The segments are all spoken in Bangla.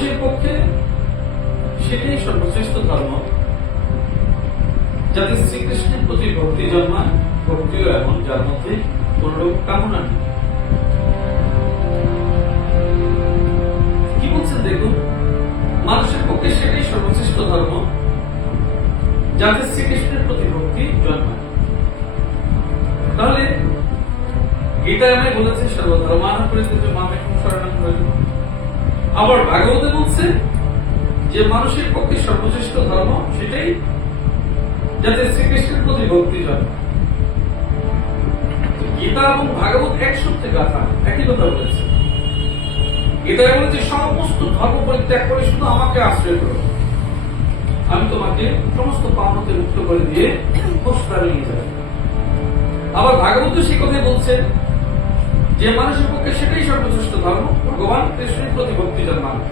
মানুষের পক্ষে সেটাই সর্বশ্রেষ্ঠ ধর্ম, যাতে শ্রীকৃষ্ণের প্রতি ভক্তি জন্মায়। ভক্তিও এমন যার মধ্যে কোন রকম কামনা নেই। কি বলছেন দেখুন, মানুষের পক্ষে সেটাই সর্বশ্রেষ্ঠ ধর্ম, যাতে শ্রীকৃষ্ণের প্রতি ভক্তি জন্মায়। তাহলে গীতা আমায় বলেছে সর্বধর্মানাং পরিত্যজ্য মামেকং শরণং ব্রজ। আবার ভাগবতে বলছে যে মানুষের পক্ষে সর্বশ্রেষ্ঠ ধর্ম সেটাই যাতে শ্রীকৃষ্ণের প্রতি ভক্তি জন্মায়। গীতা এবং ভাগবত এক সূত্রে গাথা, একই কথা বলেছে। গীতায় বলেছে সমস্ত ধর্ম পরিত্যাগ করে শুধু আমাকে আশ্রয় করো, আমি তোমাকে সমস্ত পাপ হতে মুক্ত করে দিয়ে মোক্ষে নিয়ে যাব। আবার ভাগবত সেই কথাই বলছে যে মানুষের পক্ষে সেটাই সর্বশ্রেষ্ঠ ধর্ম, ভগবান কৃষ্ণের প্রতি ভক্তি জন্মানো।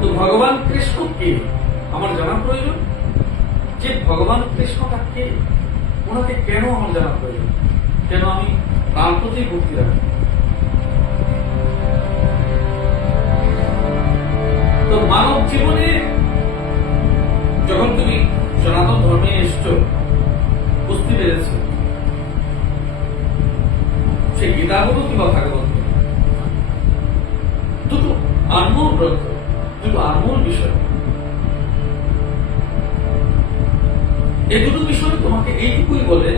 তো ভগবান কৃষ্ণ কে আমার জানা প্রয়োজন, যে ভগবান কৃষ্ণটা কে, ওনাকে কেন আমার জানা প্রয়োজন, কেন আমি তার প্রতি ভক্তি রাখি। তো মানব জীবনে যখন তুমি সনাতন ধর্মে এসছো, বুঝতে পেরেছ সে গীতা বলো কিংবা ভাগবত, দুটো আনমোল গ্রন্থ, দুটো আনমোল বিষয়। এই দুটো বিষয় তোমাকে এইটুকুই বলে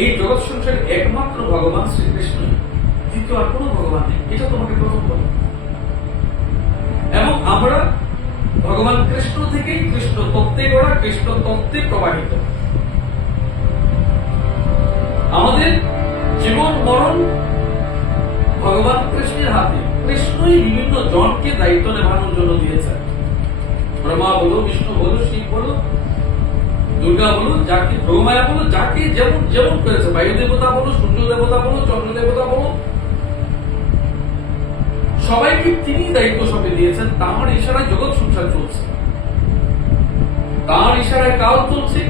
এই জগৎ সংসারে একমাত্র ভগবান শ্রীকৃষ্ণ, দ্বিতীয় আর কোন ভগবান নেই, এটা তোমাকে প্রথম বলে। এবং আমরা ভগবান কৃষ্ণ থেকেই কৃষ্ণ তত্ত্বে গড়া, কৃষ্ণ তত্ত্বে প্রবাহিত। আমাদের জীবন মরণ ভগবান কৃষ্ণের হাতে। কৃষ্ণই বিভিন্ন জনকে দায়িত্ব নেভানোর জন্য দিয়েছেন। ব্রহ্মা বলো, বিষ্ণু বলো, শিব বলো, দুর্গা বলো, যাকে ব্রহ্মায়া বলো, যাকে যেমন যেমন করেছে, বায়ু দেবতা বলো, সূর্য দেবতা বলো, চন্দ্র দেবতা বলো, সবাইকে তিনি দায়িত্ব সঁপে দিয়েছেন। তাঁর ইশারায় জগৎ সংসার চলছে, তাঁর ইশারায় কাল চলছে,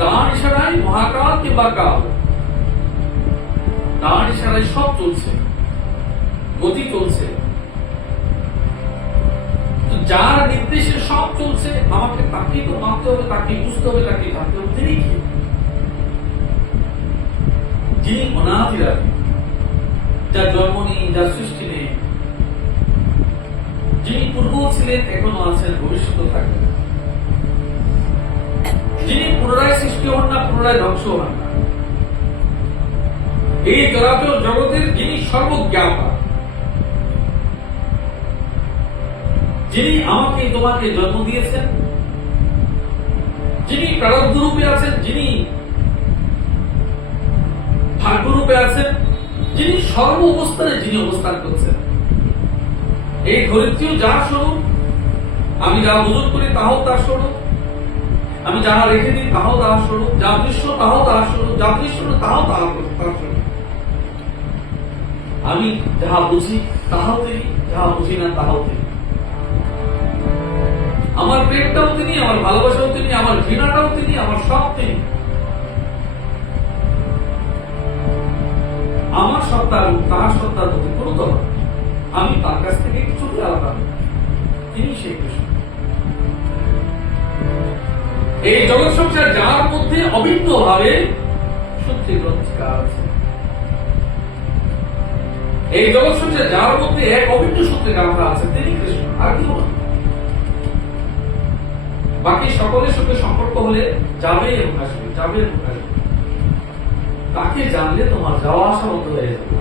তাঁর ইশারায় মহাকাল কিংবা কাল, তাঁর ইশারায় সব চলছে, গতি চলছে। যার নির্দেশে সব চলছে, আমাকে তাকেই তো মানতে হবে, তাকে বুঝতে হবে, তাকে জানতে হবে। তিনি কি? যিনি অনাদিরাদি, যার জন্ম নেই, যার সৃষ্টি নেই, যিনি পূর্ব ছিলেন, এখনো আছেন, ভবিষ্যৎ থাকবেন, যিনি পুনরায় সৃষ্টি হন না, পুনরায় ধ্বংস হন না, এই চরাচর জগতের যিনি সর্বজ্ঞাতা, যিনি আমাকে তোমাকে জন্ম দিয়েছেন, যিনি প্রারব্ধ রূপে আছেন, যিনি ভাগ্য রূপে আছেন, যিনি সর্ব অবস্থানে যিনি অবস্থান করছেন। এই ধরিত্রীও যার স্বরূপ, আমি যা ওজন করি তাও তার স্বরূপ, আমি যাহা রেখে দিই তাও তাহার স্বরূপ, যা দৃশ্য তাও তাহার স্বরূপ, যা দৃশ্য তাও তাহার স্বরূপ। আমি যাহা বুঝি তাহাও তিনি, যাহা বুঝি না তাহাও তিনি। আমার প্রেমটাও তিনি, আমার ভালোবাসাও তিনি, আমার ঘৃণাটাও তিনি, আমার সব তিনি। আমার সত্তা এবং তার সত্তার মধ্যে কোনো তফাৎ, আমি তার কাছ থেকে কিছুই আলাদা নই, তিনি সেই কৃষ্ণ। এই জগৎ সংসার যার মধ্যে অভিন্ন ভাবে সত্যি গ্রন্থিকার আছে, এই জগৎ সংসার যার মধ্যে এক অভিন্ন সত্যি গাথা আছে, তিনি কৃষ্ণ, আর কেউ না। বাকি সকলের সঙ্গে সম্পর্ক হলে যাবে এবং আসবে, যাবে এবং আসবে। তাকে জানলে তোমার যাওয়া আসা বন্ধ হয়ে যাবে,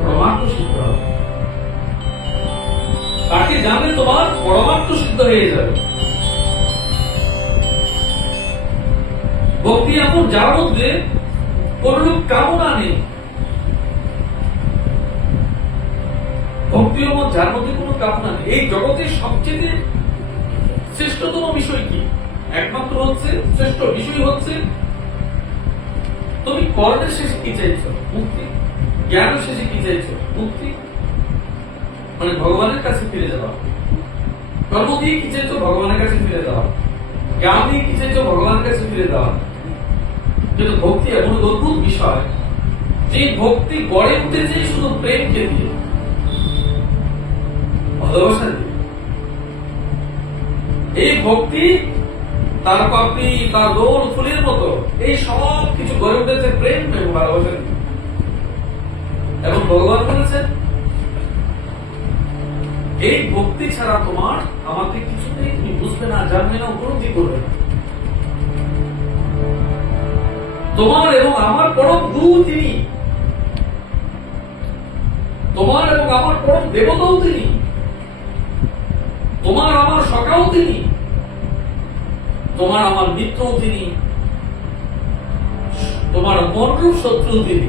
পরমাত্ম সিদ্ধ হবে। তাকে জানলে তোমার পরমাত্ম সিদ্ধ হয়ে যাবে। ভক্তি এমন যার মধ্যে কোনরূপ কামনা নেই, ভক্তি এমন যার মধ্যে কোনো কামনা নেই। এই জগতের সবচেয়ে শ্রেষ্ঠতম বিষয় কি? একমাত্র হচ্ছে শ্রেষ্ঠ বিষয় হচ্ছে তুমি কর্মের শেষে কি চাইছো? মুক্তি। জ্ঞানের শেষে কি চাইছো? মুক্তি, মানে ভগবানের কাছে ফিরে যাওয়া। কর্ম দিয়ে কি চাইছো? ভগবানের কাছে ফিরে যাওয়া। জ্ঞান দিয়ে কি চাইছো? ভগবানের কাছে ফিরে যাওয়া। কিন্তু ভক্তি এমন অদ্ভুত বিষয়, যে ভক্তি গড়ে উঠেছে শুধু প্রেমকে দিয়ে, ভালোবাসা দিয়ে। এই ভক্তি তার পাপড়ি, তার দোল ফুলের মতো, এই সব কিছু গড়ে উঠেছে প্রেম এবং ভালোবাসা দিয়ে। এবং ভগবান বলেছেন এই ভক্তি ছাড়া তোমার আমাকে কিছুতেই তুমি বুঝবে না, জানবে না, উপলব্ধি করবে না। তোমার এবং আমার পরম গুরু তিনি, তোমার এবং আমার পরম দেবতাও তিনি, তোমার আমার সখাও তিনি, তোমার আমার মিত্রও তিনি, তোমার মনরূপ শত্রু তিনি।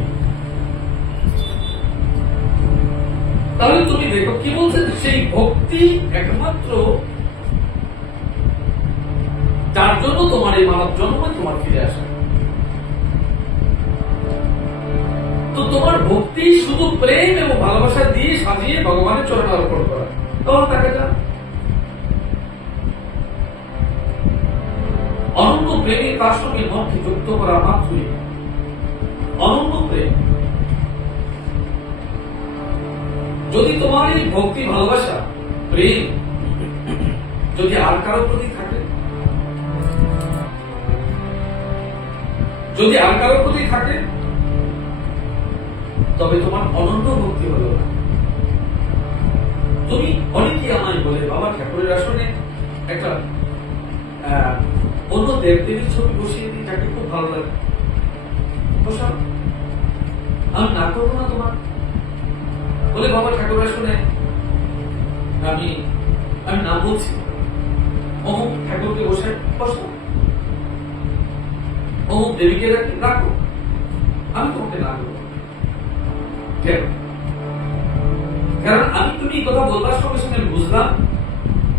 তাহলে তুমি দেখো কি বলছেন, সেই ভক্তি একমাত্র যার জন্য তোমার এই মানব জন্ম তোমার ফিরে আসা। তো তোমার ভক্তি শুধু প্রেম এবং ভালোবাসা দিয়ে সাজিয়ে ভগবানের চরণে অর্পণ করা, তখন তাকে জান অনন্য প্রেমে তার সঙ্গে মনকে যুক্ত করা মাত্রই অনন্য প্রেম। যদি তোমার এই ভক্তি, ভালোবাসা, প্রেম যদি আর কারো প্রতি থাকে, যদি আর কারো প্রতি থাকে, তবে তোমার অনন্য ভক্তি হলো না। তুমি অনেকেই আমায় বলে, বাবা ঠাকুরের আসনে একটা অন্য দেবদেবীর ছবি বসিয়ে দিই, যাকে খুব ভালো লাগে, বসাও, আমি না করবো না তোমার। বলে বাবা ঠাকুর আসনে আমি না বলছি, অমুক ঠাকুরকে বসে বসো, অমুক দেবীকে রাখো, আমি তোমাকে না করবো। কেন? কারণ আমি তুমি এই কথা বলবার সঙ্গে সঙ্গে বুঝলাম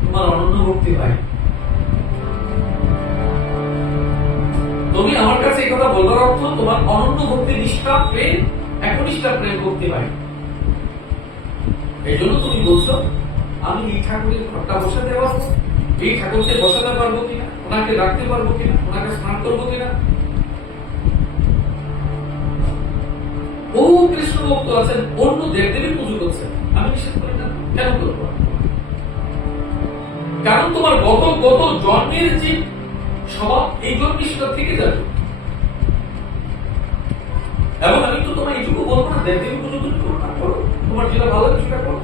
তোমার অনন্য ভক্তি ভাই। তুমি আমার কাছে এই কথা বলবার অর্থ তোমার অনন্য ভক্তি, নিষ্ঠা প্রেম, একনিষ্ঠা প্রেম ভক্তি ভাই। এই জন্য তুমি বলছো আমি এই ঠাকুরের ঘরটা বসাতে পারবো, এই ঠাকুরকে বসাতে পারবো কিনা, ওনাকে রাখতে পারবো কিনা, ওনাকে স্নান করবো কিনা। বহু কৃষ্ণ ভক্ত আছেন অন্য দেবদেবীর পুজো করছেন, আমি নিষেধ করি না, কেন করবো? কারণ তোমার গত জন্মের যে স্বভাব, এই জন্মে সেটা থেকে যাবে। এবং আমি তো তোমার এইটুকু বলবো না দেবদেবী পুজো তুমি করো না, করো, তোমার যেটা ভালো লাগে সেটা করো।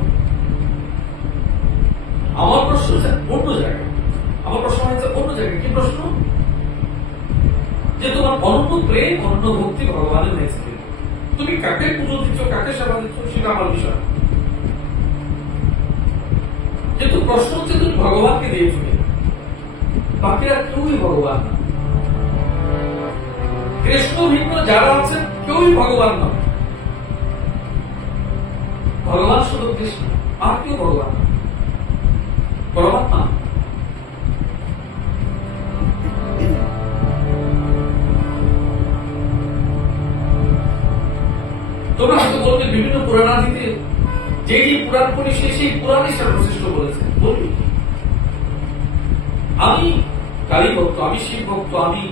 আমার প্রশ্ন অন্য জায়গায়, আমার প্রশ্ন হচ্ছে অন্য জায়গায়। কি প্রশ্ন? যে তোমার অনন্য প্রেম, অনন্য ভক্তি ভগবানের নেক্সট, তুমি কাকে পুজো দিচ্ছ, কাকে সেবা দিচ্ছ, সেটা আমার বিষয়। কিন্তু প্রশ্ন হচ্ছে তুমি ভগবানকে দিয়েছো, বাকিরা কেউই ভগবান না। কৃষ্ণ ভিন্ন যারা আছেন কেউই ভগবান না। ভগবান শুধু কৃষ্ণ, আর কেউ ভগবান না, পরমাত্মা। তোমরা হয়তো বলবে বিভিন্ন পুরাণাদিতে যে পুরাণ পড়ি সেই পুরাণই সর্বশ্রেষ্ঠ বলেছে। বলবি আমি কালী ভক্ত, আমি শিব ভক্ত, আমি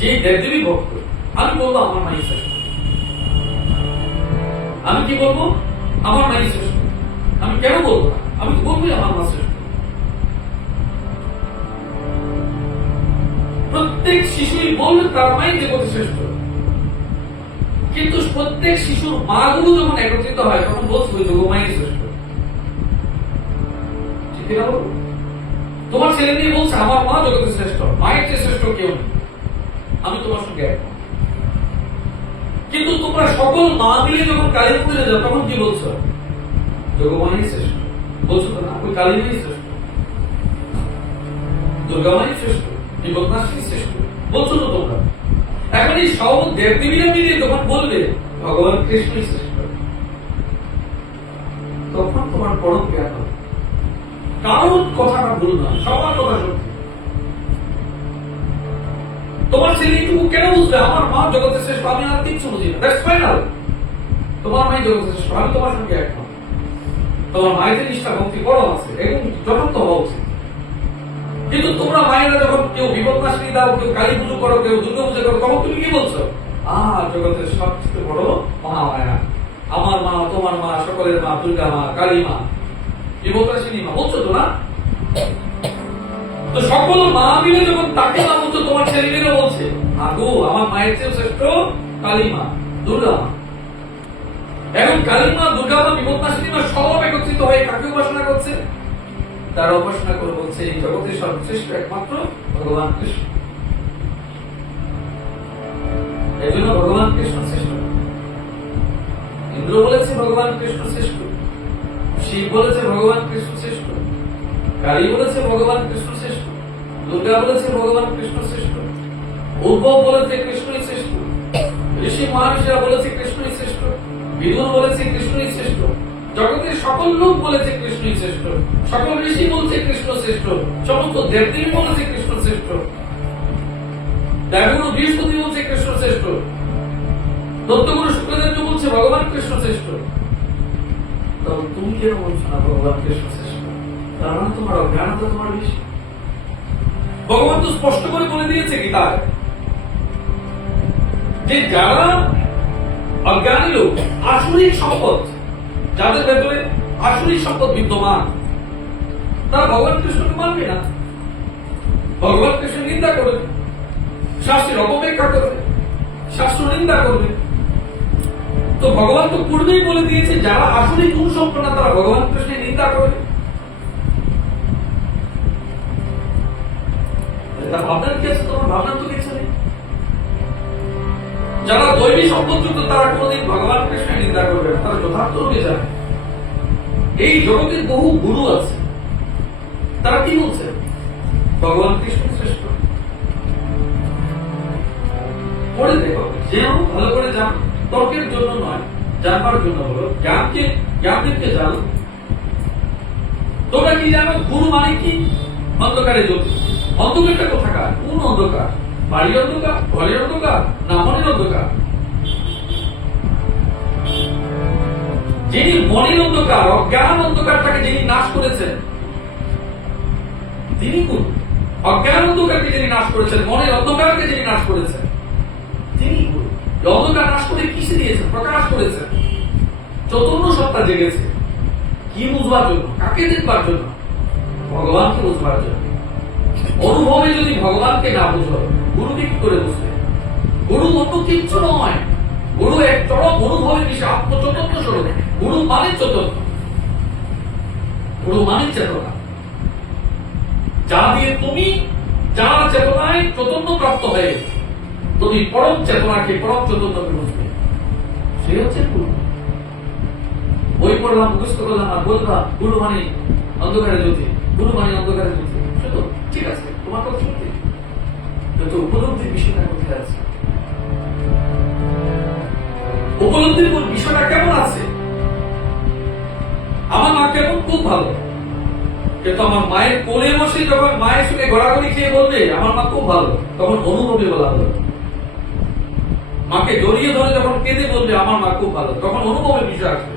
যে দেবদেবী ভক্ত, আমি বলবো আমার মাই শ্রেষ্ঠ। আমি কি বলবো? আমার মাই শ্রেষ্ঠ। আমি কেন বলবো না? আমি তো বলবোই আমার মা শ্রেষ্ঠ। প্রত্যেক শিশুই বলবে তার মাই দেবতী শ্রেষ্ঠ। কিন্তু প্রত্যেক শিশুর মা গুলো যখন একত্রিত হয় তখন বলছে যোগমাই শ্রেষ্ঠ। ঠিক না? তোমার ছেলে নিয়ে বলছে আমার মা জগতের শ্রেষ্ঠ, মায়ের চেয়ে শ্রেষ্ঠ কেউ নেই। আমি তোমার সঙ্গে একমত। কিন্তু তোমরা সকল মা মিলে যখন কালী মন্দিরে যাও তখন কি বলছো? যোগমাই শ্রেষ্ঠ বলছো তো না? ওই কালী মাই শ্রেষ্ঠ, দুর্গামাই শ্রেষ্ঠ, বিপদনাশিনী শ্রেষ্ঠ বলছো তো তোমরা। এখন এই সব দেবদেবীরা মিলে যখন বলবে ভগবান কৃষ্ণই শ্রেষ্ঠ, তখন তোমার পরম জ্ঞান হবে। কারোর কথাটা ভুল না, সবার কথা সত্যি। তোমার ছেলে এইটুকু কেন বুঝবে আমার মা জগতের শ্রেষ্ঠ, আমি আর কিচ্ছু বুঝি না, দ্যাটস ফাইনাল। তোমার মাই জগতের শ্রেষ্ঠ, আমি তোমার সঙ্গে একমত। তোমার মায়েদের নিষ্ঠা ভক্তি বড় আছে এবং যথার্থ হওয়া উচিত। কিন্তু তোমরা মায়েরা যখন কেউ বিপদনাশিনী দাও, কেউ কালী পুজো করো, কেউ দুর্গা পুজো করো, তখন তুমি কি বলছো? জগতের সবচেয়ে বড় মহামায়া, আমার মা, তোমার মা, সকলের মা, দুর্গা মা, কালী মা, বিপত্তারিণী মা বলছো তো না? তো সকল মা মিলে যখন তাকে মা বলছো, তোমার ছেলেমেয়েরা বলছে আগো আমার মায়ের চেয়ে শ্রেষ্ঠ কালী মা, দুর্গা মা। এখন কালী মা, দুর্গা মা, বিপত্তারিণী মা সব একত্রিত হয়ে কাকে উপাসনা করছে? তার উপাসনা করে বলছে এই জগতের সর্বশ্রেষ্ঠ একমাত্র ভগবান কৃষ্ণ। এই জন্য ভগবান কৃষ্ণ শ্রেষ্ঠ। ইন্দ্র বলেছে ভগবান কৃষ্ণ শ্রেষ্ঠ, শিব বলেছে ভগবান কৃষ্ণ শ্রেষ্ঠ, কালী বলেছে ভগবান কৃষ্ণ শ্রেষ্ঠ, দুর্গা বলেছে ভগবান কৃষ্ণ শ্রেষ্ঠ, উদ্ভব বলেছে কৃষ্ণই শ্রেষ্ঠ, ঋষি মহারিষিরা বলেছে কৃষ্ণই শ্রেষ্ঠ, বিদুর বলেছে কৃষ্ণই শ্রেষ্ঠ, জগতের সকল লোক বলেছে কৃষ্ণই শ্রেষ্ঠ, সকল ঋষি বলছে কৃষ্ণ শ্রেষ্ঠ, সমস্ত দেবদেবী বলেছে কৃষ্ণ শ্রেষ্ঠ, দেবগুরু বৃহস্পতি বলছে কৃষ্ণ শ্রেষ্ঠ, দত্তগুরু শুক্রদেব বলছে ভগবান কৃষ্ণ শ্রেষ্ঠ। তবে তুমি কেন বলছো না ভগবান কৃষ্ণ শ্রেষ্ঠ? তার মানে তোমার অজ্ঞানতা তোমার বেশি। ভগবান তো স্পষ্ট করে বলে দিয়েছে গীতায় যে যারা অজ্ঞানী লোক, আসুরিক সম্পদ যাদের ভেতরে আসুরিক সম্পদ বিদ্যমান, তারা ভগবান কৃষ্ণকে মানবে না, ভগবান কৃষ্ণ নিন্দা করবে, শাস্ত্রের অপব্যাখ্যা করবে, শাস্ত্র নিন্দা করবে। তো ভগবান তো পূর্বেই বলে দিয়েছে যারা আসুরিক গুণ সম্পন্ন তারা ভগবান কৃষ্ণের নিন্দা করবে। ভাবনার কি আছে? তোমার ভাবনার তো কিছু নেই। যারা দৈবী সম্পদযুক্ত তারা কোনদিন ভগবান কৃষ্ণের নিন্দা করবে না, তারা যথার্থ রূপে জানে। এই জগতের বহু গুরু আছে, তারা কি বলছে? ভগবান কৃষ্ণ শ্রেষ্ঠ। পড়ে দেখো, যেও ভালো করে জান, তর্কের জন্য নয়, জানবার জন্য হলো। জ্ঞানকে জানো। তোমরা কি জানো গুরু মানে কি? অন্ধকারে জ্যোতি। অন্ধকারটা কোথাকার? কোন অন্ধকার? বাড়ির অন্ধকার, ঘরের অন্ধকার, না মনের অন্ধকার? যিনি মনের অন্ধকার, অজ্ঞান অন্ধকারটাকে যিনি নাশ করেছেন তিনি কোন? অজ্ঞান অন্ধকারকে যিনি নাশ করেছেন, মনের অন্ধকারকে যিনি নাশ করেছেন তিনি কোন? অন্ধকার নাশ করে কিসে দিয়েছেন? প্রকাশ করেছেন। চৈতন্য সত্তা জেগেছে কি বুঝবার জন্য? কাকে দেখবার জন্য? ভগবানকে বুঝবার জন্য। অনুভবে যদি ভগবানকে না বুঝো, গুরুকে কি করে বুঝবে? গুরু অন্য কিচ্ছু নয়, গুরু এক চরম অনুভবের বিষয়, আত্মচৈতন্য স্বরূপ। গুরু মানে চৈতন্য, গুরু মানে চেতনা। যা দিয়ে তুমি যার চেতনায় চৈতন্য প্রাপ্ত হয়ে তুমি পরম চেতনাকে, পরম চৈতন্যকে বুঝবে, সে হচ্ছে গুরু। বই পড়লাম, মুখস্থ করলাম আর বললাম গুরু মানে অন্ধকারে জ্যোতি, গুরু মানে অন্ধকারে জ্যোতি। শুধু ঠিক আছে, তোমার কথা সত্যি, কিন্তু উপলব্ধির বিষয়টা কোথায় আছে? উপলব্ধির বিষয়টা কেমন আছে? আমার মা কেমন? খুব ভালো, কিন্তু আমার মায়ের কোলে বসে যখন মায়ের সঙ্গে গড়াগড়ি খেয়ে বলবে আমার মা খুব ভালো, তখন অনুভবে বলা হলো। মাকে জড়িয়ে ধরে যখন কেঁদে বলবে আমার মা খুব ভালো, তখন অনুভবের বিষয় আসবে।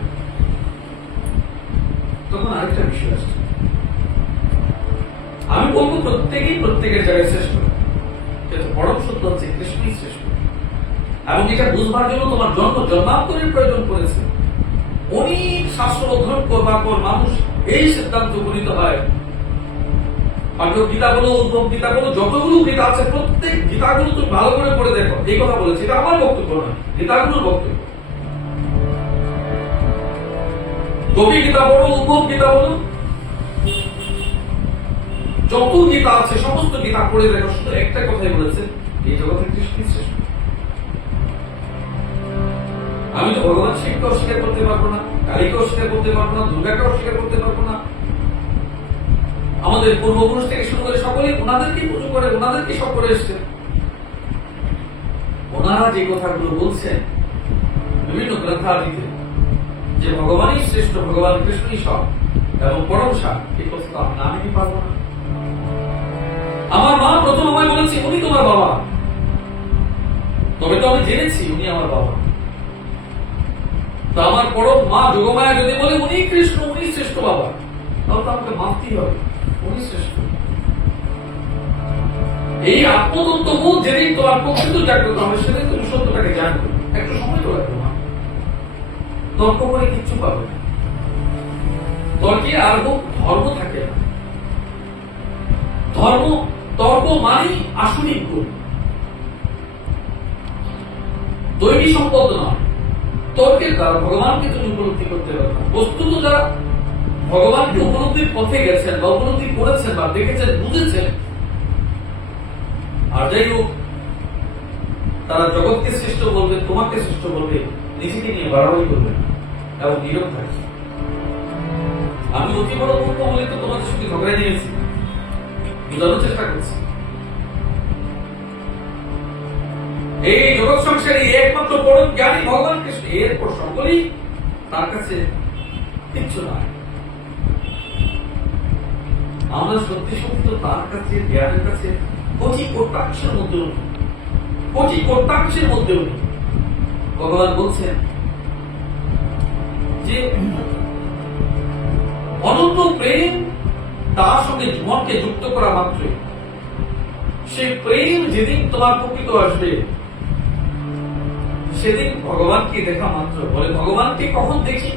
তখন আরেকটা বিষয় আসছে। আমি বলবো প্রত্যেকেই প্রত্যেকের জায়গায় শ্রেষ্ঠ, কিন্তু পরম সত্য হচ্ছে কৃষ্ণই শ্রেষ্ঠ। এবং এটা বুঝবার জন্য তোমার জন্মান্তরের প্রয়োজন পড়েছে। অনেক শাস্ত্র অধ্যয়ন করবার পর মানুষ এই সিদ্ধান্ত উপনীত হয়। গীতা বলো, উদ্ভব গীতা বলো, যতগুলো গীতা আছে প্রত্যেক গীতাগুলো তুমি ভালো করে পড়ে দেখো। এই কথা বলেছি, এটা আমার বক্তব্য নয়, গীতাগুলোর বক্তব্য। কবি গীতা বলো, উদ্ভব গীতা বলো, যত গীতা আছে সমস্ত গীতা পড়ে দেখো, শুধু একটা কথাই বলেছে, এই জগতের কৃষ্ণই শ্রেষ্ঠ। আমি তো ভগবান শিবকে অস্বীকার করতে পারবো না, কালীকে অস্বীকার করতে পারবো না, দুর্গাকে অস্বীকার করতে পারবো না। আমাদের পূর্বপুরুষ থেকে শুরু করে সকলেই ওনাদেরকে পুজো করে, ওনাদেরকে সব করে এসছে। ওনারা যে কথাগুলো বলছেন বিভিন্ন গ্রন্থাদিতে যে ভগবানই শ্রেষ্ঠ, ভগবান কৃষ্ণই সব এবং পরম সার, এই কথা তো আমি না নিতে পারবো না। আমার মা প্রথম আমায় বলেছে উনি তোমার বাবা, তবে তো আমি জেনেছি উনি আমার বাবা। তো আমার পরম মা যোগমায়া যদি বলে উনি কৃষ্ণ, উনি শ্রেষ্ঠ বাবা, তাহলে তো আমাকে মানতেই হবে উনি শ্রেষ্ঠ। এই আত্মতত্ত্ব বোধ যেদিন তোমার প্রকৃত জাগ্রত হবে সেদিন তুমি সত্যটাকে জানবে। একটু সময় তো লাগবে না, তর্ক করে কিচ্ছু পাবে না। তর্কে আর ধর্ম থাকে না। ধর্ম তর্ক মানেই আসনিক গুণ, দৈবী সম্পদ নয়। তর্কের দ্বারা ভগবানকে তুমি উপলব্ধি করতে পারবে না। বস্তুত যারা ভগবানকে উপলব্ধির পথে গেছেন বা উপলব্ধি করেছেন বা দেখেছেন, বুঝেছেন, আর যাই হোক তারা জগৎকে শ্রেষ্ঠ বলবে, তোমাকে শ্রেষ্ঠ বলবে, নিজেকে নিয়ে বাড়াবাড়ি করবে না এবং নীরব থাকবে। আমি অতি বড় মূর্খ বলে তো তোমাদের সঙ্গে ঝগড়া নিয়েছি, বোঝানোর চেষ্টা করছি। এই জগৎ সংসারে একমাত্র পরম জ্ঞানী ভগবান কৃষ্ণ, এরপর সকলেই তার কাছে কিচ্ছু নয়। আমরা সত্যি সত্যি তো তার কাছে, জ্ঞানের কাছে কোটি কোটাংশের মধ্যেও নেই, কোটি কোটাংশের মধ্যেও নেই। ভগবান বলছেন যে অনন্ত প্রেম তার সঙ্গে জীবনকে যুক্ত করা মাত্রই, সে প্রেম যেদিন তোমার প্রকৃত আসবে সেদিন ভগবানকে দেখা মাত্র। বলে ভগবানকে কখন দেখি?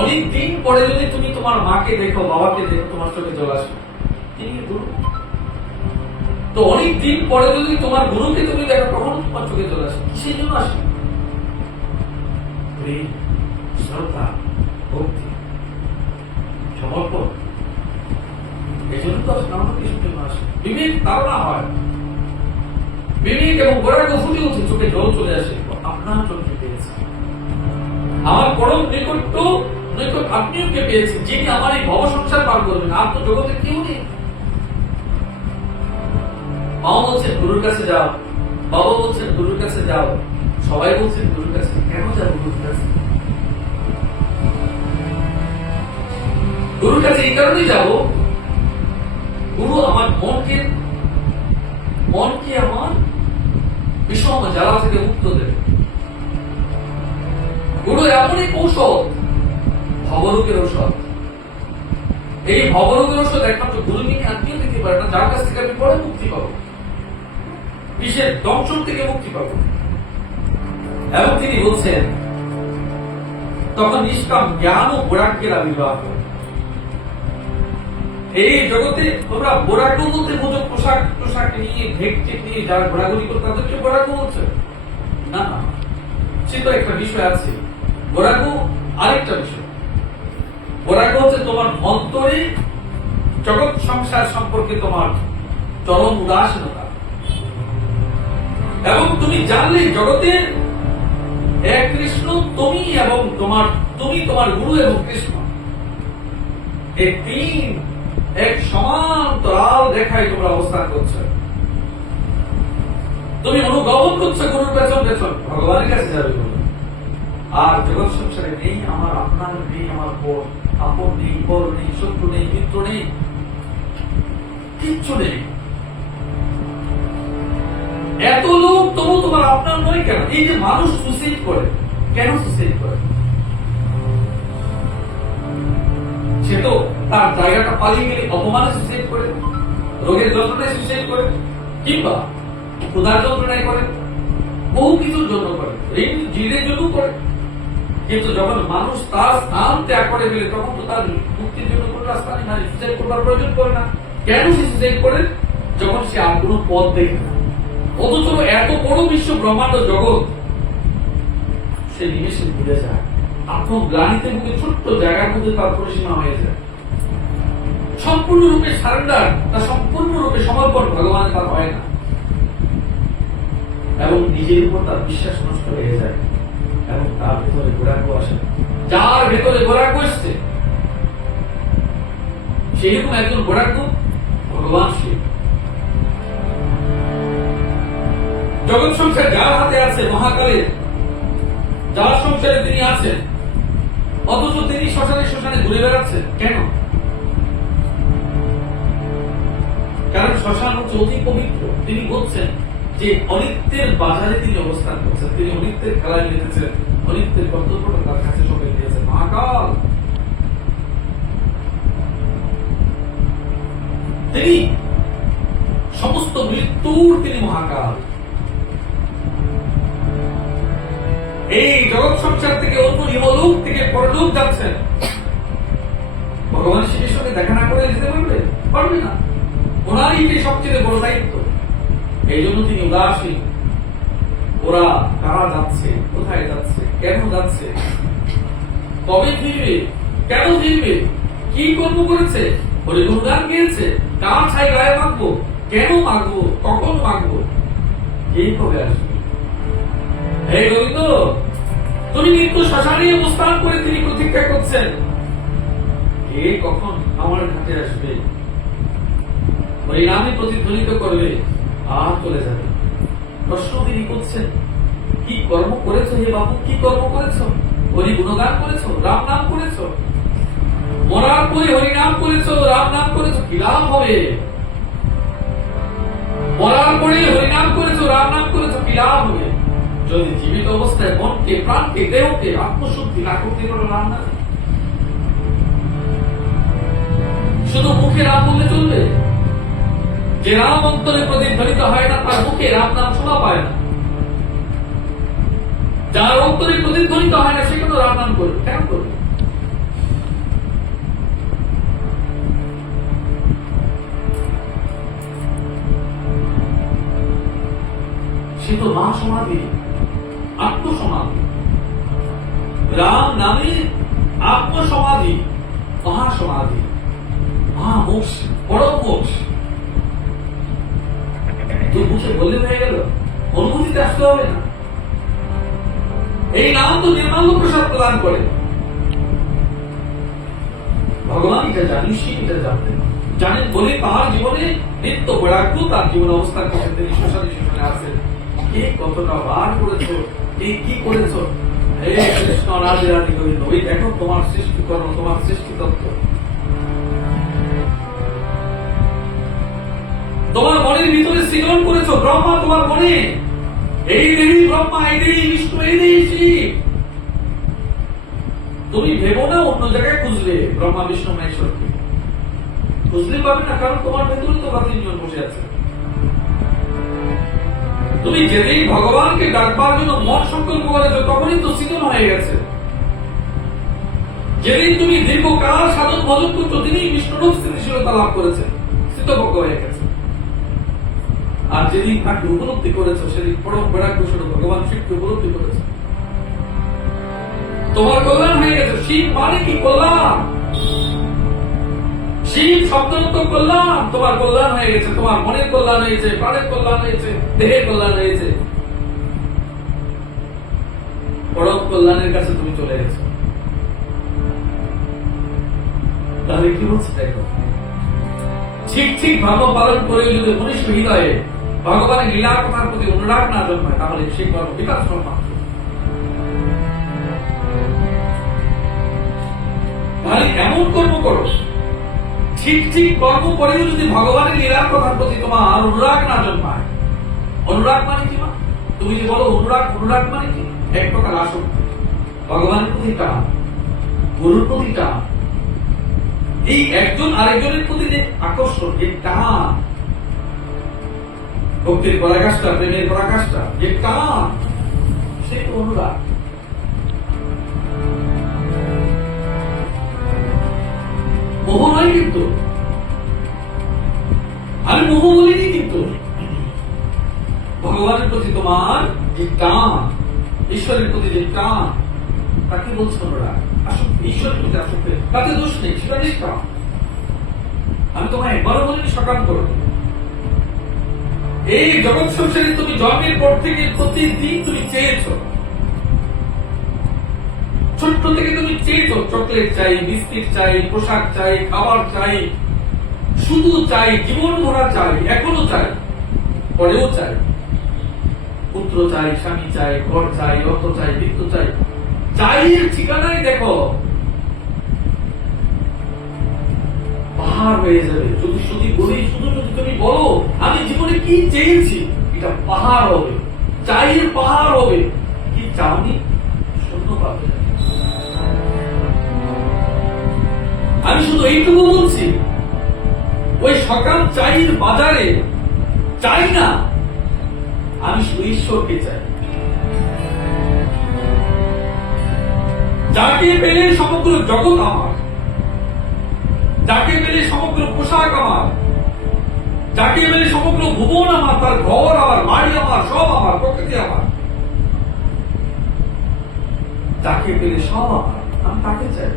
অনেক দিন পরে যদি তুমি তোমার মাকে দেখো, বাবাকে দেখো, তোমার চোখে জল আসবে। তিনি গুরু। তো অনেক দিন পরে যদি তোমার গুরুকে তুমি দেখো, কখন তোমার চোখে জল আসবে? কিসের জন্য আসবে? প্রেম, শ্রদ্ধা, ভক্তি, সমর্পণ। এই জন্য তো আসলে কিছুর জন্য আসে। বিবেক ধারণা হয়, বিবেক এবং বৈরাগ্য ফুটে উঠে, চোখে জল চলে আসে। আপনার চোখে পেয়েছে, আমার পরম নিকট আপনিও কে পেয়েছেন, যিনি আমার এই ভব সংসার পার করবেন। আর তো জগতে কেউ নেই। মাও বলছেন গুরুর কাছে যাও, বাবা বলছেন গুরুর কাছে যাও, সবাই বলছেন গুরুর কাছে। কেন যাবো গুরুর কাছে? গুরুর কাছে এই কারণেই যাব, গুরু আমার মনকে আমার বিষম জ্বালা থেকে মুক্ত দেবে। গুরু এমনই কৌশল, ভবরোগের ঔষধ। এই ভবরোগের ঔষধ একমাত্র গুরু তিনি আত্মীয় দিতে পারে না, যার কাছ থেকে আমি পরে মুক্তি পাবো, বিষের দংশন থেকে মুক্তি পাবো। এবং তিনি বলছেন তখন নিষ্কাম জ্ঞান ও বৈরাগ্যের আবির্ভাব। এই জগতে তোমরা বৈরাগ্য বলতে বোঝো পোশাক নিয়ে, ঘেট নিয়ে যারা ঘোরাঘুরি করে তাদেরকে বৈরাগ্য বলছে না। সে তো একটা বিষয় আছে, বৈরাগ্য আরেকটা বিষয়। বৈরাগ্য হচ্ছে তোমার অন্তরে জগৎ সংসার সম্পর্কে তোমার চরম উদাসীনতা, এবং তুমি জানলে জগতের এক কৃষ্ণ তুমি, এবং তুমি তোমার গুরু এবং কৃষ্ণ, এই তিন এক সমান্তরাল রেখায় তোমরা অবস্থান করছো। তুমি অনুগমন করছো গুরুর পেছন পেছন, ভগবানের কাছে যাবে বলে। আর জগৎ সংসারে নেই আমার আপনার, নেই আমার আপন নেই, পর নেই, শত্রু নেই, মিত্র নেই, কিচ্ছু নেই। এত লোক তবু তোমার আপনার নয় কেন? এই যে মানুষ সুইসাইড করে, কেন সুইসাইড করে? সে তো তার জায়গাটা পালিয়ে গেলে অপমানে সুইসাইড করে, রোগের যন্ত্রণায় সুইসাইড করে, কিংবা ক্ষুধার যন্ত্রণায় করে, বহু কিছুর জন্য করে, জিদের জন্য করে। কিন্তু যখন মানুষ তার স্থান ত্যাগ করে ফেলে, তখন তো তার মুক্তির জন্য কোনো রাস্তা নেই, মানে সুইসাইড করবার প্রয়োজন করে না। কেন সে সুইসাইড করে? যখন সে আর কোনো পথ দেখে না। অথচ এত বড় বিশ্ব ব্রহ্মাণ্ড জগৎ সে নিমেষে ভুলে যায়। আত্মগ্লানিতে মুখে ছোট্ট জায়গার মধ্যে তার পরিসীমা হয়ে যায়। সম্পূর্ণরূপে সারেন্ডার, তার সম্পূর্ণরূপে সমর্পণ ভগবান তার হয় না, এবং নিজের উপর তার বিশ্বাস নষ্ট হয়ে যায়, এবং তার ভেতরে বৈরাগ্য আসে। যার ভেতরে বৈরাগ্য এসছে সেইরকম একজন বৈরাগ্য ভগবান শিব। জগৎ সংসার যার হাতে আছে, মহাকালের যার সংসারে তিনি আছেন, অথচ তিনি শ্মশানে শ্মশানে ঘুরে বেড়াচ্ছেন কেন? কারণ শ্মশান হচ্ছে অতি পবিত্র। তিনি বলছেন যে অনিত্যের বাজারে তিনি অবস্থান করছেন, তিনি অনিত্যের খেলায় মেতেছেন, অনিত্যের কর্তব্যটা তার কাছে সঁপে দিয়েছেন। মহাকাল তিনি সমস্ত মৃত্যুর তিনি মহাকাল। এই জগৎ সংসার থেকে অন্য ইহলোক থেকে পরলোক যাচ্ছেন, ভগবান শিবের সঙ্গে দেখা না করে যেতে পারবে? পারবে না। ওনারই যে সবচেয়ে বড় দায়িত্ব। এই জন্য তিনি উদাসীন। ওরা কারা যাচ্ছে, কোথায় যাচ্ছে, কেন যাচ্ছে, কবে ফিরবে, কেন ফিরবে, কি কর্ম করেছে, বলে গুণগান গিয়েছে, কার ছাই গায়ে মাখবো, কেন মাখবো, কখন মাখবো, এই কবে আসবে? হে গোবিন্দ, তুমি নিত্য শ্মশানে অবস্থান করে তিনি প্রতীক্ষা করছেন, কে কখন আমার ঘাটে আসবে, ওই নামে প্রতিধ্বনিত করবে আর চলে যাবে। প্রশ্ন তিনি করছেন, কি কর্ম করেছো হে বাবু, কি কর্ম করেছো? হরি গুণগান করেছো, রাম নাম করেছো, মরার পরে হরি নাম করেছো, রাম নাম করেছো, কি লাভ হবে? মরার পরে হরি নাম করেছো, রাম নাম করেছো, কি লাভ হবে? যদি জীবিত অবস্থায় মনকে, প্রাণকে, দেহকে আত্মশুদ্ধি না করতে পারো রাম নাম, শুধু মুখে রাম বললে চলবে? যে রাম অন্তরে প্রতিধ্বনিত হয় না, তার মুখে রাম নাম শোনা পায় না। যার অন্তরে প্রতিধ্বনিত হয় না, সে কেন রাম নাম করবে, কেন করবে? সে তো মা সমাধি, আত্মসমাধি। রাম নামে আত্মসমাধি, মহাসমাধি, মহামোক্ষ, পরম মোক্ষ। তো মুখে বললে হয়ে গেল, অনুভূতিতে আসতে হবে না। এই নাম তো নির্মাল্য প্রসাদ প্রদান করে। ভগবান এটা জানিস, এটা জানতেন, জানেন বলে তার জীবনে নিত্য বৈরাগ্য, তার জীবন অবস্থার কাছে তিনি শ্মশানে শ্মশানে আছেন। কে কতটা বার করেছো, এই কি করেছো, হে কৃষ্ণ রাধে রাধে গোবিন্দ, ওই দেখো তোমার সৃষ্টি কর্ম, তোমার সৃষ্টি তত্ত্ব। তোমার মনের ভিতরে সৃজন করেছো ব্রহ্মা, তোমার মনে এই দেহি ব্রহ্মা, এই দেহি বিষ্ণু, এই দেহি শিব। তুমি ভেবো না অন্য জায়গায় খুঁজলে ব্রহ্মা বিষ্ণু মহেশ্বরকে, খুঁজলে পাবে না, কারণ তোমার ভেতরে তো বা তিনজন বসে আছে। তুমি যেদিন ভগবানকে ডাকবার জন্য মন সংকল্প করেছো, তখনই তো সৃজন হয়ে গেছে। যেদিন তুমি দীর্ঘকাল সাধন ভজন করছো, তিনি বিষ্ণুরূপ স্থিতিশীলতা লাভ করেছেন, স্থিতপক্ষ হয়ে গেছে। আর যেদিন তাকে উপলব্ধি করেছো, সেদিন পরম বৈরাগ্য স্বরূপ ভগবান শিবকে উপলব্ধি করেছে, তোমার কল্যাণ হয়ে গেছে। শিব মানে কি? কল্যাণ। শিব শব্দ কল্যাণ, তোমার কল্যাণ হয়ে গেছে। তোমার মনের কল্যাণ হয়েছে, প্রাণের কল্যাণ হয়েছে, দেহের কল্যাণ হয়েছে, পরম কল্যাণের কাছে তুমি চলে গেছো। তাহলে কি হচ্ছে দেখো, ঠিক ঠিক ভাব পালন করে যদি মনুষ্য হৃদয়ে ভগবানের লীলার কথার প্রতি অনুরাগ না জন্মায়, তাহলে সেই কর্ম বিকাশ মাত্র। তাহলে এমন কর্ম করো, ঠিক ঠিক কর্ম করেও যদি ভগবানের লীলার কথার প্রতি তোমার অনুরাগ না জন্মায়। অনুরাগ মানে কি? তুমি যে বলো অনুরাগ, অনুরাগ মানে কি? এক প্রকার আসক্তি, ভগবানের প্রতি টান, গুরুর প্রতি টান, এই একজন আরেকজনের প্রতি যে আকর্ষণ, যে টান, ভক্তির পরাকাষ্ঠা, প্রেমের পরাকাষ্ঠা, যে টান, সে তো অনুরাগ। মোহ নয় কিন্তু, আমি মোহ বলিনি কিন্তু। ভগবানের প্রতি তোমার যে টান, ঈশ্বরের প্রতি যে টান, তাকে বলছো অনুরাগ। আসক্তি, ঈশ্বরের প্রতি আসক্তি, তাতে দোষ নেই, সেটা নিষ্ঠা। আমি তোমায় একবারও বলিনি সকাল করো। এই জগৎ সংসারে তুমি জন্মের পর থেকে প্রতিদিন তুমি চেয়েছো, ছোট্ট থেকে তুমি চেয়েছো, চকলেট চাই, বিস্কিট চাই, পোশাক চাই, খাবার চাই, শুধু চাই, জীবন ভরা চাই, এখনো চাই, পরেও চাই, পুত্র চাই, স্বামী চাই, ঘর চাই, অর্থ চাই, বৃত্ত চাই। চাইয়ের ঠিকানায় দেখো পাহাড় হয়ে যাবে। যদি শুধু বলি, শুধু যদি তুমি বলো আমি জীবনে কি চেয়েছি, এটা পাহাড় হবে, চাইয়ের পাহাড় হবে। কি চাওনি? শূন্য পাবে। আমি শুধু এইটুকু বলছি, ওই সকাল চাইয়ের বাজারে চাই না, আমি শুধু ঈশ্বরকে চাই। যাকে পেলে সমগ্র জগৎ আমার, যাকে পেলে সমগ্র পোশাক আমার, যাকে পেলে সমগ্র ভুবন আমার, তার ঘর আমার, বাড়ি আমার, সব আমার, প্রকৃতি আমার, যাকে পেলে সব আমার, আমি তাকে চাই।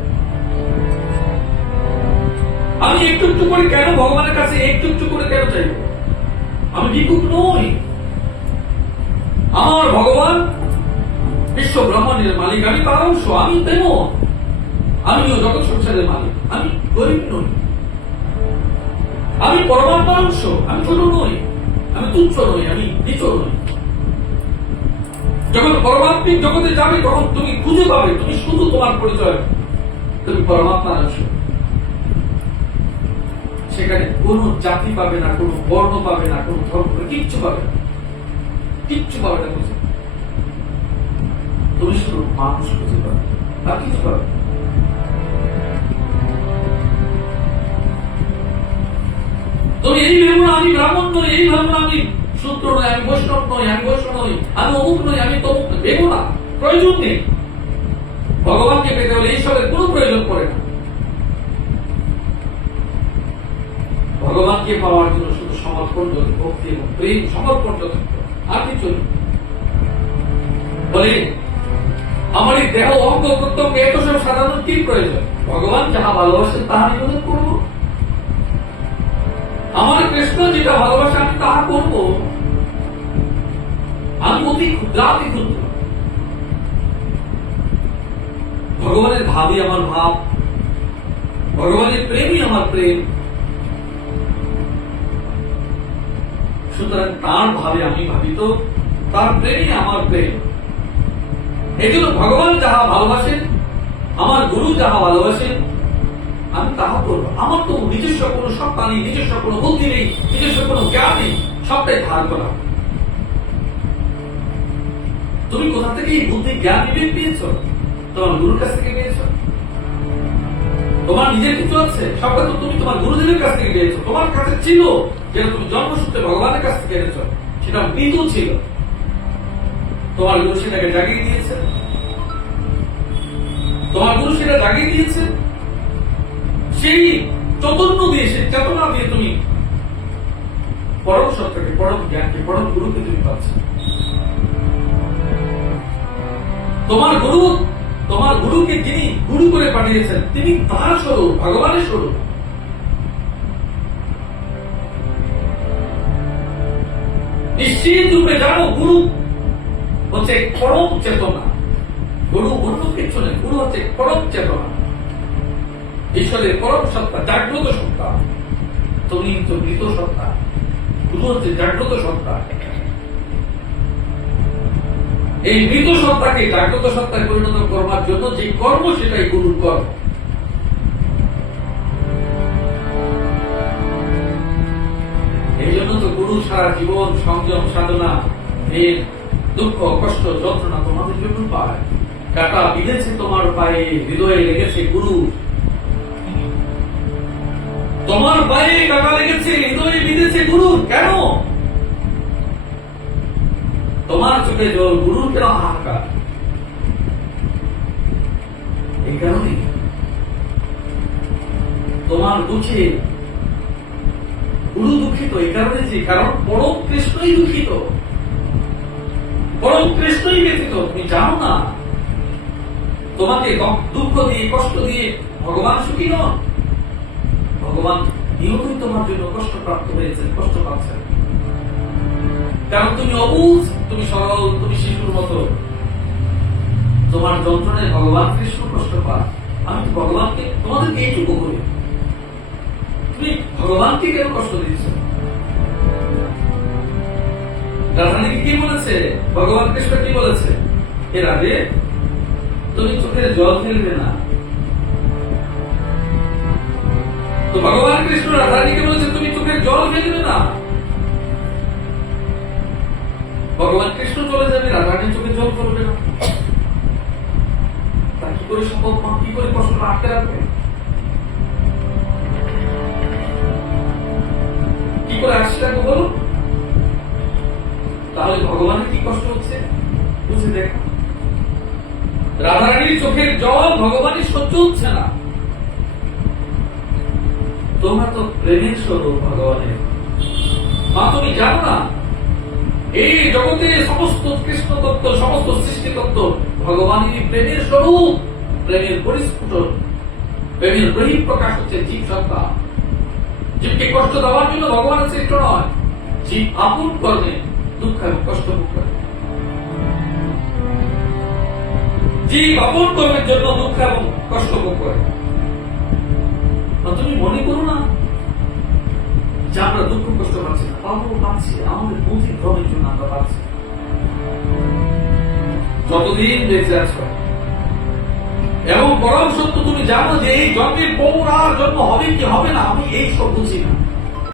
আমি একটু একটু করে কেন ভগবানের কাছে একটু একটু করে কেন চাইব? আমি ভিক্ষুক নই। আমার ভগবান বিশ্ব ব্রহ্মাণ্ডের মালিক, আমি তার অংশ, আমি তেমন, আমিও জগৎ সংসারের মালিক, আমি গরিব নই, আমি পরমাত্মার অংশ, আমি ছোট নই, আমি তুচ্ছ নই, আমি নিচ নই। যখন পরমাত্মিক জগতে যাবে তখন তুমি খুঁজে পাবে তুমি শুধু তোমার পরিচয়, তুমি পরমাত্মার অংশ। সেখানে কোন জাতি পাবে না, কোন বর্ণ পাবে না, কোন ধর্ম, কিচ্ছু পাবে না, কিচ্ছু পাবে না। বুঝে তুমি শুধু মানুষ খুঁজে পাবে, আর কিছু পাবে। তুমি এই ভেবো না আমি ব্রাহ্মণ নই, এই ভাবো না আমি সূত্র নই, আমি বৈষ্ণব নই, আমি বৈষ্ণব নই, আমি অমুক নই, আমি তমুক নই, ভেবো না, প্রয়োজন নেই। ভগবানকে পেতে হলে ঈশ্বরের কোনো প্রয়োজন পড়ে না। ভগবানকে পাওয়ার জন্য শুধু সমর্পণ যথেষ্ট, ভক্তি এবং প্রেম সমর্পণ যথেষ্ট, আর কিছু নেই। বলে আমার এই দেহ অঙ্গ প্রত্যঙ্গ এত সব সাধারণ কি প্রয়োজন? ভগবান যাহা ভালোবাসেন তাহা নিবেদন করবো। আমার কৃষ্ণ যেটা ভালোবাসে আমি তাহা করব। আমি অতি ক্ষুদ্রাতি ক্ষুদ্র। ভগবানের ভাবই আমার ভাব, ভগবানের প্রেমই আমার প্রেম। সুতরাং তার ভাবে আমি ভাবিত, তার প্রেমই আমার প্রেম। এই জন্য ভগবান যাহা ভালোবাসেন, আমার গুরু যাহা ভালোবাসেন, আমি তাহা করব। আমার তো নিজস্ব কোনো সত্তা নেই, নিজস্ব কোনো বুদ্ধি নেই, নিজস্ব কোনো জ্ঞান নেই, সবটাই ধার করা। তুমি কোথা থেকে এই বুদ্ধি জ্ঞান বিবেক পেয়েছ? তোমার গুরুর কাছ থেকে পেয়েছ? তোমার নিজের কিছু আছে? সবটা তো তুমি তোমার গুরুদেবের কাছ থেকে পেয়েছো। তোমার কাছে ছিল, যেটা তুমি জন্মসূত্রে ভগবানের কাছ থেকে এনেছ, সেটা মৃদু ছিল। তোমার গুরু সেটাকে জাগিয়ে দিয়েছে, তোমার গুরু সেটা জাগিয়ে দিয়েছে। সেই চৈতন্য দিয়ে, সেই চেতনা দিয়ে তুমি পরম সত্যকে, পরম জ্ঞানকে, পরম গুরুকে তুমি পাচ্ছ। তোমার গুরুকে যিনি গুরু করে পাঠিয়েছেন, তিনি তার স্বরূপ, ভগবানের স্বরূপ। নিশ্চিত রূপে জানো, গুরু হচ্ছে পরম চেতনা। গুরু অন্য কিছু নেই, গুরু হচ্ছে পরম চেতনা, ঈশ্বরের পরম সত্তা, জাগ্রত সত্তা। তুমি তো মৃত সত্তা, গুরু হচ্ছে জাগ্রত সত্তা। এই মৃত সত্তাকে জাগ্রত সত্তায় পরিণত করবার জন্য যে কর্ম, সেটাই গুরুর কর্ম। এই জন্য তো গুরু সারা জীবন সংযম সাধনা, এই দুঃখ কষ্ট যন্ত্রণা তোমাদের জন্য পায়। কাটা বিঁধেছে তোমার পায়ে, হৃদয়ে লেগেছে গুরু। তোমার পায়ে কাটা লেগেছে, হৃদয়ে বিঁধেছে গুরু। কেন? তোমার চোখে জল, গুরুর কেন হাহাকার? এই কারণে তোমার দুঃখে গুরু দুঃখিত। এই কারণে যে, কারণ পরম কৃষ্ণই দুঃখিত, পরম কৃষ্ণই ব্যথিত। তুমি জানো না, তোমাকে দুঃখ দিয়ে, কষ্ট দিয়ে ভগবান সুখী নন। ভগবান নিয়তই তোমার জন্য কষ্ট প্রাপ্ত হয়েছেন, কষ্ট পাচ্ছেন। কারণ তুমি অবুঝ, তুমি সরল, তুমি শিশুর মতো। তোমার যন্ত্রণায় ভগবান কৃষ্ণ কষ্ট পায়। আমি তো ভগবানকে, তোমাদেরকে এইটুকু করি, তুমি ভগবানকে কেন কষ্ট দিচ্ছ? রাধারানীকে কি বলেছে? ভগবান কৃষ্ণ কি বলেছে? এর আগে তুমি চোখের জল ফেলবে না। তো ভগবান কৃষ্ণ রাধারানীকে বলেছে তুমি চোখের জল ফেলবে না। ভগবান কৃষ্ণ চলে যাবে, রাধারানী চোখের জল ফেলবে না। তা কি করে সম্ভব? কি করে কষ্টটা আটকে রাখবে? কি করে আসছে রাখবো বলো? রাধারানীর চোখের জল ভগবানের সহ্য হচ্ছে না। তোমরা তো প্রেমের স্বরূপ ভগবানের। মা তুমি জানো না এই জগতের সমস্ত কৃষ্ণ তত্ত্ব, সমস্ত সৃষ্টি তত্ত্ব ভগবানের প্রেমের স্বরূপ, প্রেমের পরিস্ফুটন, প্রেমের বহিঃপ্রকাশ হচ্ছে জীব সত্তা। জীবকে কষ্ট দেওয়ার জন্য ভগবানের সৃষ্ট নয়, জীব আপন কর্মে দুঃখ এবং কষ্ট ভোগ করে। জীব আপন কর্মের জন্য দুঃখ এবং কষ্ট ভোগ করে। তুমি মনে করো না যে আমরা দুঃখ কষ্ট পাচ্ছি না, পাচ্ছি, আমাদের বুদ্ধি ভ্রমের জন্য আমরা পাচ্ছি। যতদিন বেঁচে আছো এবং পরম সত্য তুমি জানো যে এই জন্মের পর আর জন্ম হবে কি হবে না, আমি এই সব বুঝি না।